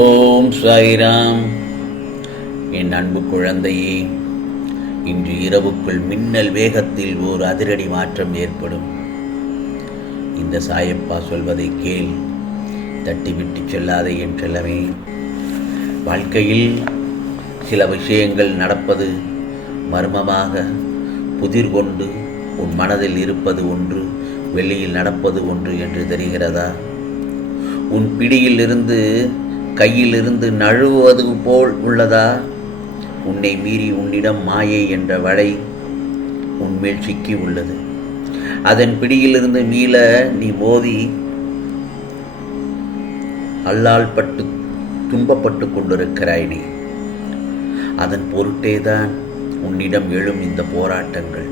ஓம் சாய்ராம். என் அன்பு குழந்தையே இன்று இரவுக்குள் மின்னல் வேகத்தில் ஓர் அதிரடி மாற்றம் ஏற்படும். இந்த சாயப்பா சொல்வதை கேள் தட்டிவிட்டு செல்லாதே என் செல்லமே வாழ்க்கையில் சில விஷயங்கள் நடப்பது மர்மமாக புதிர் கொண்டு உன் மனதில் இருப்பது ஒன்று வெளியில் நடப்பது ஒன்று என்று தெரிகிறதா? உன் பிடியிலிருந்து கையிலிருந்து நழுவுவது போல் உள்ளதா? உன்னை மீறி உன்னிடம் மாயை என்ற வலை உன்மேல் சிக்கி உள்ளது. அதன் பிடியிலிருந்து மீள நீ மோதி அல்லால் பட்டு துன்பப்பட்டு கொண்டிருக்கிறாய் நீ. அதன் பொருட்டேதான் உன்னிடம் எழும் இந்த போராட்டங்கள்.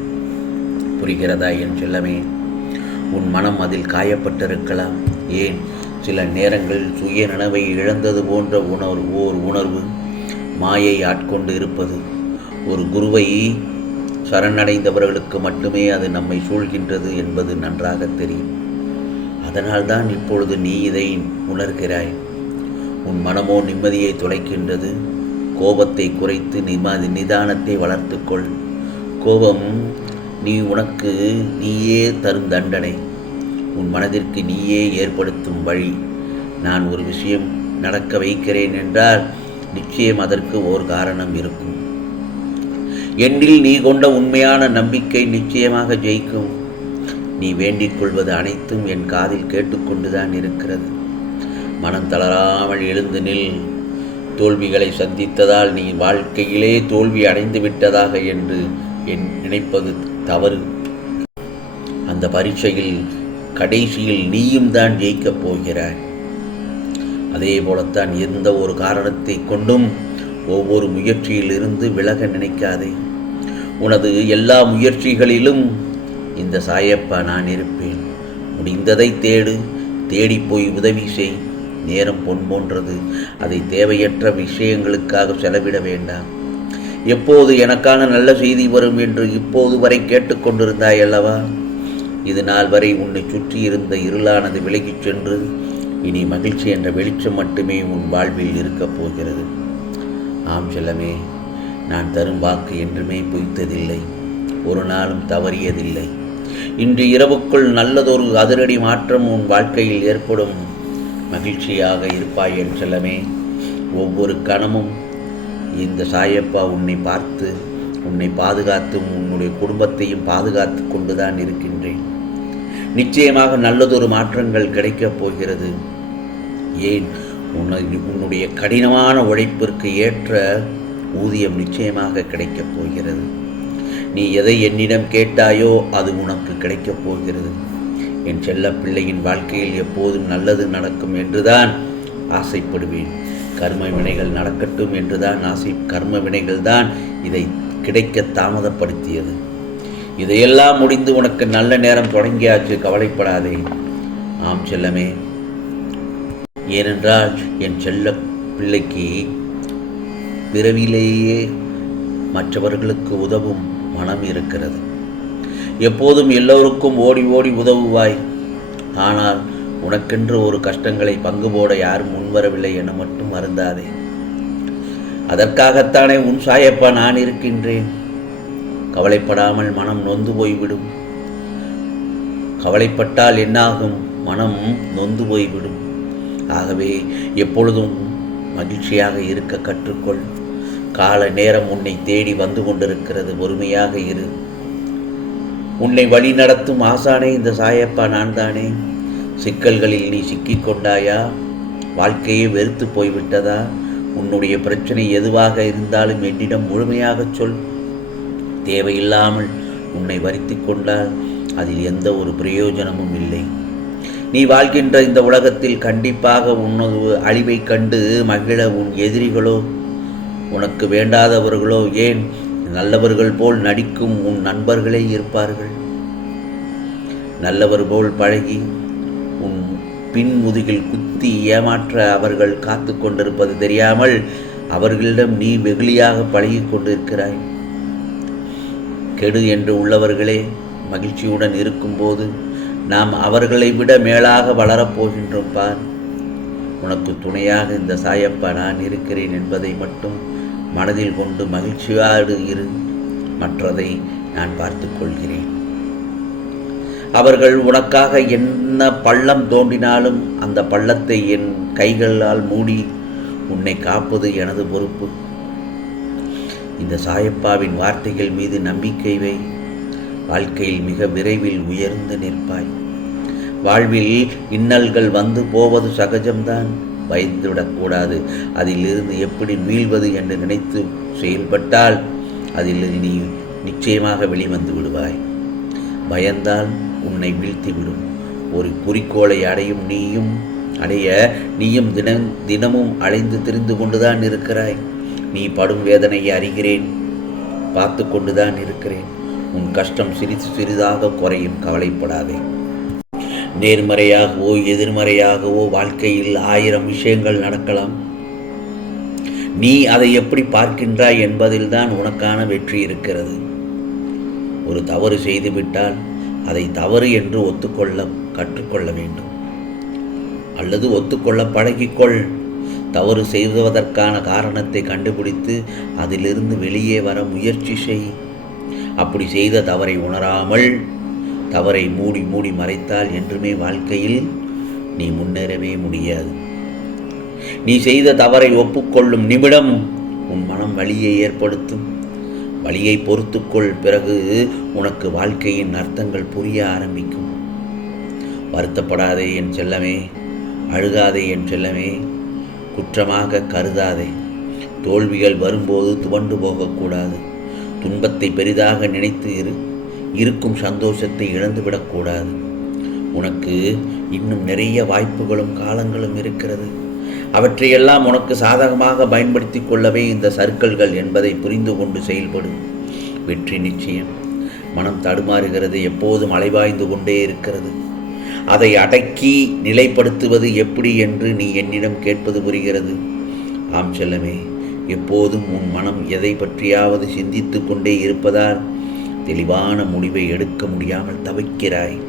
புரிகிறதா என் செல்லமே? உன் மனம் அதில் காயப்பட்டிருக்கலாம். ஏன்? சில நேரங்களில் சுய நனவை இழந்தது போன்ற உணர்வு ஓர் உணர்வு மாயை ஆட்கொண்டு இருப்பது. ஒரு குருவை சரணடைந்தவர்களுக்கு மட்டுமே அது நம்மை சூழ்கின்றது என்பது நன்றாக தெரியும். அதனால்தான் இப்பொழுது நீ இதை உணர்கிறாய். உன் மனமோ நிம்மதியை தொலைக்கின்றது. கோபத்தை குறைத்து நிம்மதி நிதானத்தை வளர்த்துக்கொள். கோபம் நீ உனக்கு நீயே தரும் தண்டனை. உன் மனதிற்கு நீயே ஏற்படுத்தும் வழி. நான் ஒரு விஷயம் நடக்க வைக்கிறேன் என்றால் நிச்சயம் அதற்கு ஓர் காரணம் இருக்கும். என்னில் நீ கொண்ட உண்மையான நம்பிக்கை நிச்சயமாக ஜெயிக்கும். நீ வேண்டிக் கொள்வது அனைத்தும் என் காதில் கேட்டுக்கொண்டுதான் இருக்கிறது. மனம் தளராமல் எழுந்து நில். தோல்விகளை சந்தித்ததால் நீ வாழ்க்கையிலே தோல்வி அடைந்து விட்டதாக என்று என் நினைப்பது தவறு. அந்த பரீட்சையில் கடைசியில் நீயும் தான் ஜெயிக்கப் போகிறாய். அதே போலத்தான் எந்த ஒரு காரணத்தை கொண்டும் ஒவ்வொரு முயற்சியிலிருந்து விலக நினைக்காதே. உனது எல்லா முயற்சிகளிலும் இந்த சாயப்பா நான் இருப்பேன். முடிந்ததை தேடு தேடி போய் உதவி செய். நேரம் பொன் போன்றது. அதை தேவையற்ற விஷயங்களுக்காக செலவிட வேண்டாம். எப்போது எனக்கான நல்ல செய்தி வரும் என்று இப்போது வரை கேட்டுக்கொண்டிருந்தாய் அல்லவா? இது நாள் வரை உன்னை சுற்றி இருந்த இருளானது விலகிச் சென்று இனி மகிழ்ச்சி என்ற வெளிச்சம் மட்டுமே உன் வாழ்வில் இருக்கப் போகிறது. ஆம் செல்லமே நான் தரும் வாக்கு என்றுமே பொய்த்ததில்லை. ஒரு நாளும் தவறியதில்லை. இன்று இரவுக்குள் நல்லதொரு அதிரடி மாற்றம் உன் வாழ்க்கையில் ஏற்படும். மகிழ்ச்சியாக இருப்பாய் என் செல்லமே. ஒவ்வொரு கணமும் இந்த சாயப்பா உன்னை பார்த்து உன்னை பாதுகாத்தும் உன்னுடைய குடும்பத்தையும் பாதுகாத்து கொண்டுதான் இருக்கின்றேன். நிச்சயமாக நல்லதொரு மாற்றங்கள் கிடைக்கப் போகிறது. ஏன்? உன்னை உன்னுடைய கடினமான உழைப்பிற்கு ஏற்ற ஊதியம் நிச்சயமாக கிடைக்கப் போகிறது. நீ எதை என்னிடம் கேட்டாயோ அது உனக்கு கிடைக்கப் போகிறது. என் செல்ல பிள்ளையின் வாழ்க்கையில் எப்போதும் நல்லது நடக்கும் என்றுதான் ஆசைப்படுவேன். கர்ம வினைகள் நடக்கட்டும் என்றுதான் ஆசை கர்ம வினைகள் தான் இதை கிடைக்க தாமதப்படுத்தியது. இதையெல்லாம் முடிந்து உனக்கு நல்ல நேரம் தொடங்கியாச்சு கவலைப்படாதே. ஆம் செல்லமே. ஏனென்றால் என் செல்ல பிள்ளைக்கு பிறவிலேயே மற்றவர்களுக்கு உதவும் மனம் இருக்கிறது. எப்போதும் எல்லோருக்கும் ஓடி ஓடி உதவுவாய். ஆனால் உனக்கென்று ஒரு கஷ்டங்களை பங்கு போட யாரும் முன்வரவில்லை என மட்டும் அருந்தாதே அதற்காகத்தானே உன் சாயப்பா நான் இருக்கின்றேன். கவலைப்படாமல் மனம் நொந்து போய்விடும். கவலைப்பட்டால் என்னாகும்? மனம் நொந்து போய்விடும். ஆகவே எப்பொழுதும் மகிழ்ச்சியாக இருக்க கற்றுக்கொள். கால நேரம் உன்னை தேடி வந்து கொண்டிருக்கிறது. பொறுமையாக இரு. உன்னை வழி நடத்தும் ஆசானே இந்த சாயப்பா நான் தானே சிக்கல்களில் நீ சிக்கிக் கொண்டாயா? வாழ்க்கையே வெறுத்து போய்விட்டதா? உன்னுடைய பிரச்சனை எதுவாக இருந்தாலும் என்னிடம் முழுமையாக சொல். தேவையில்லாமல் உன்னை வரித்து கொண்டால் அதில் எந்த ஒரு பிரயோஜனமும் இல்லை. நீ வாழ்கின்ற இந்த உலகத்தில் கண்டிப்பாக உன்னது அழிவை கண்டு மகிழ உன் எதிரிகளோ உனக்கு வேண்டாதவர்களோ ஏன் நல்லவர்கள் போல் நடிக்கும் உன் நண்பர்களே இருப்பார்கள்? நல்லவர் போல் பழகி உன் பின் முதுகில் குத்தி ஏமாற்ற அவர்கள் காத்து கொண்டிருப்பது தெரியாமல் அவர்களிடம் நீ வெகுளியாக பழகி கொண்டிருக்கிறாய். கெடு என்று உள்ளவர்களே மகிழ்ச்சியுடன் இருக்கும்போது நாம் அவர்களை விட மேலாக வளரப்போகின்றோம் பார். உனக்கு துணையாக இந்த சாயப்பா நான் இருக்கிறேன் என்பதை மட்டும் மனதில் கொண்டு மகிழ்ச்சியாடு இரு. மற்றதை நான் பார்த்து கொள்கிறேன். அவர்கள் உனக்காக என்ன பள்ளம் தோண்டினாலும் அந்த பள்ளத்தை என் கைகளால் மூடி உன்னை காப்பது எனது பொறுப்பு. இந்த சாயப்பாவின் வார்த்தைகள் மீது நம்பிக்கை வை. வாழ்க்கையில் மிக விரைவில் உயர்ந்து நிற்பாய். வாழ்வில் இன்னல்கள் வந்து போவது சகஜம்தான். பயந்துவிடக்கூடாது அதிலிருந்து எப்படி மீள்வது என்று நினைத்து செயல்பட்டால் அதில் நீ நிச்சயமாக வெளிவந்து விடுவாய். பயந்தால் உன்னை வீழ்த்திவிடும். ஒரு குறிக்கோளை அடையும் நீயும் அடைய நீயும் தினம் தினமும் அலைந்து திரிந்து கொண்டுதான் இருக்கிறாய். நீ படும் வேதனையை அறிகிறேன். பார்த்து கொண்டுதான் இருக்கிறேன். உன் கஷ்டம் சிறிது சிறிதாக குறையும். கவலைப்படாதே. நேர்மறையாகவோ எதிர்மறையாகவோ வாழ்க்கையில் ஆயிரம் விஷயங்கள் நடக்கலாம். நீ அதை எப்படி பார்க்கின்றாய் என்பதில்தான் உனக்கான வெற்றி இருக்கிறது. ஒரு தவறு செய்துவிட்டால் அதை தவறு என்று ஒத்துக்கொள்ள கற்றுக்கொள்ள வேண்டும். அல்லது ஒத்துக்கொள்ள பழகிக்கொள். தவறு செய்வதற்கான காரணத்தை கண்டுபிடித்து அதிலிருந்து வெளியே வர முயற்சி செய். அப்படி செய்த தவறை உணராமல் தவறை மூடி மூடி மறைத்தால் என்றுமே வாழ்க்கையில் நீ முன்னேறவே முடியாது. நீ செய்த தவறை ஒப்புக்கொள்ளும் நிமிடம் உன் மனம் வழியை ஏற்படுத்தும். வழியை பொறுத்துக்கொள் பிறகு உனக்கு வாழ்க்கையின் அர்த்தங்கள் புரிய ஆரம்பிக்கும். வருத்தப்படாதே என் செல்லமே அழுகாதே என் செல்லமே குற்றமாக கருதாதே. தோல்விகள் வரும்போது துவண்டு போகக்கூடாது. துன்பத்தை பெரிதாக நினைத்து இரு. இருக்கும் சந்தோஷத்தை இழந்துவிடக்கூடாது உனக்கு இன்னும் நிறைய வாய்ப்புகளும் காலங்களும் இருக்கிறது. அவற்றையெல்லாம் உனக்கு சாதகமாக பயன்படுத்தி கொள்ளவே இந்த சர்க்கிள்கள் என்பதை புரிந்து கொண்டு செயல்படும் வெற்றி நிச்சயம். மனம் தடுமாறுகிறது எப்போதும் அலைவாய்ந்து கொண்டே இருக்கிறது. அதை அடக்கி நிலைப்படுத்துவது எப்படி என்று நீ என்னிடம் கேட்பது புரிகிறது. ஆம் செல்லமே எப்போதும் உன் மனம் எதை பற்றியாவது சிந்தித்து கொண்டே இருப்பதால் தெளிவான முடிவை எடுக்க முடியாமல் தவிக்கிறாய்.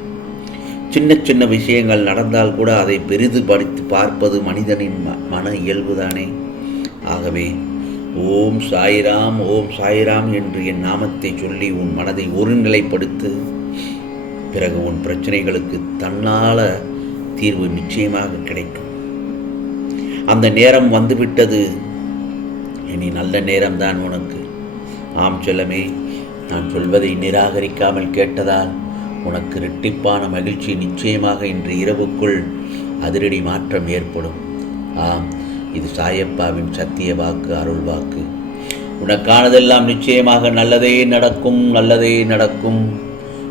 சின்ன சின்ன விஷயங்கள் நடந்தால் கூட அதை பெரிது படித்து பார்ப்பது மனிதனின் ம மன இயல்புதானே. ஆகவே ஓம் சாய்ராம் ஓம் சாய்ராம் என்று என் நாமத்தை சொல்லி உன் மனதை ஒருநிலைப்படுத்து. பிறகு உன் பிரச்சனைகளுக்கு தன்னால் தீர்வு நிச்சயமாக கிடைக்கும். அந்த நேரம் வந்துவிட்டது. இனி நல்ல நேரம்தான் உனக்கு. ஆம் செல்லமே நான் சொல்வதை நிராகரிக்காமல் கேட்டதால் உனக்கு இரட்டிப்பான மகிழ்ச்சி நிச்சயமாக இன்று இரவுக்குள் அதிரடி மாற்றம் ஏற்படும். ஆம் இது சாயப்பாவின் சத்திய வாக்கு அருள் வாக்கு. உனக்கானதெல்லாம் நிச்சயமாக நல்லதே நடக்கும் நல்லதே நடக்கும்.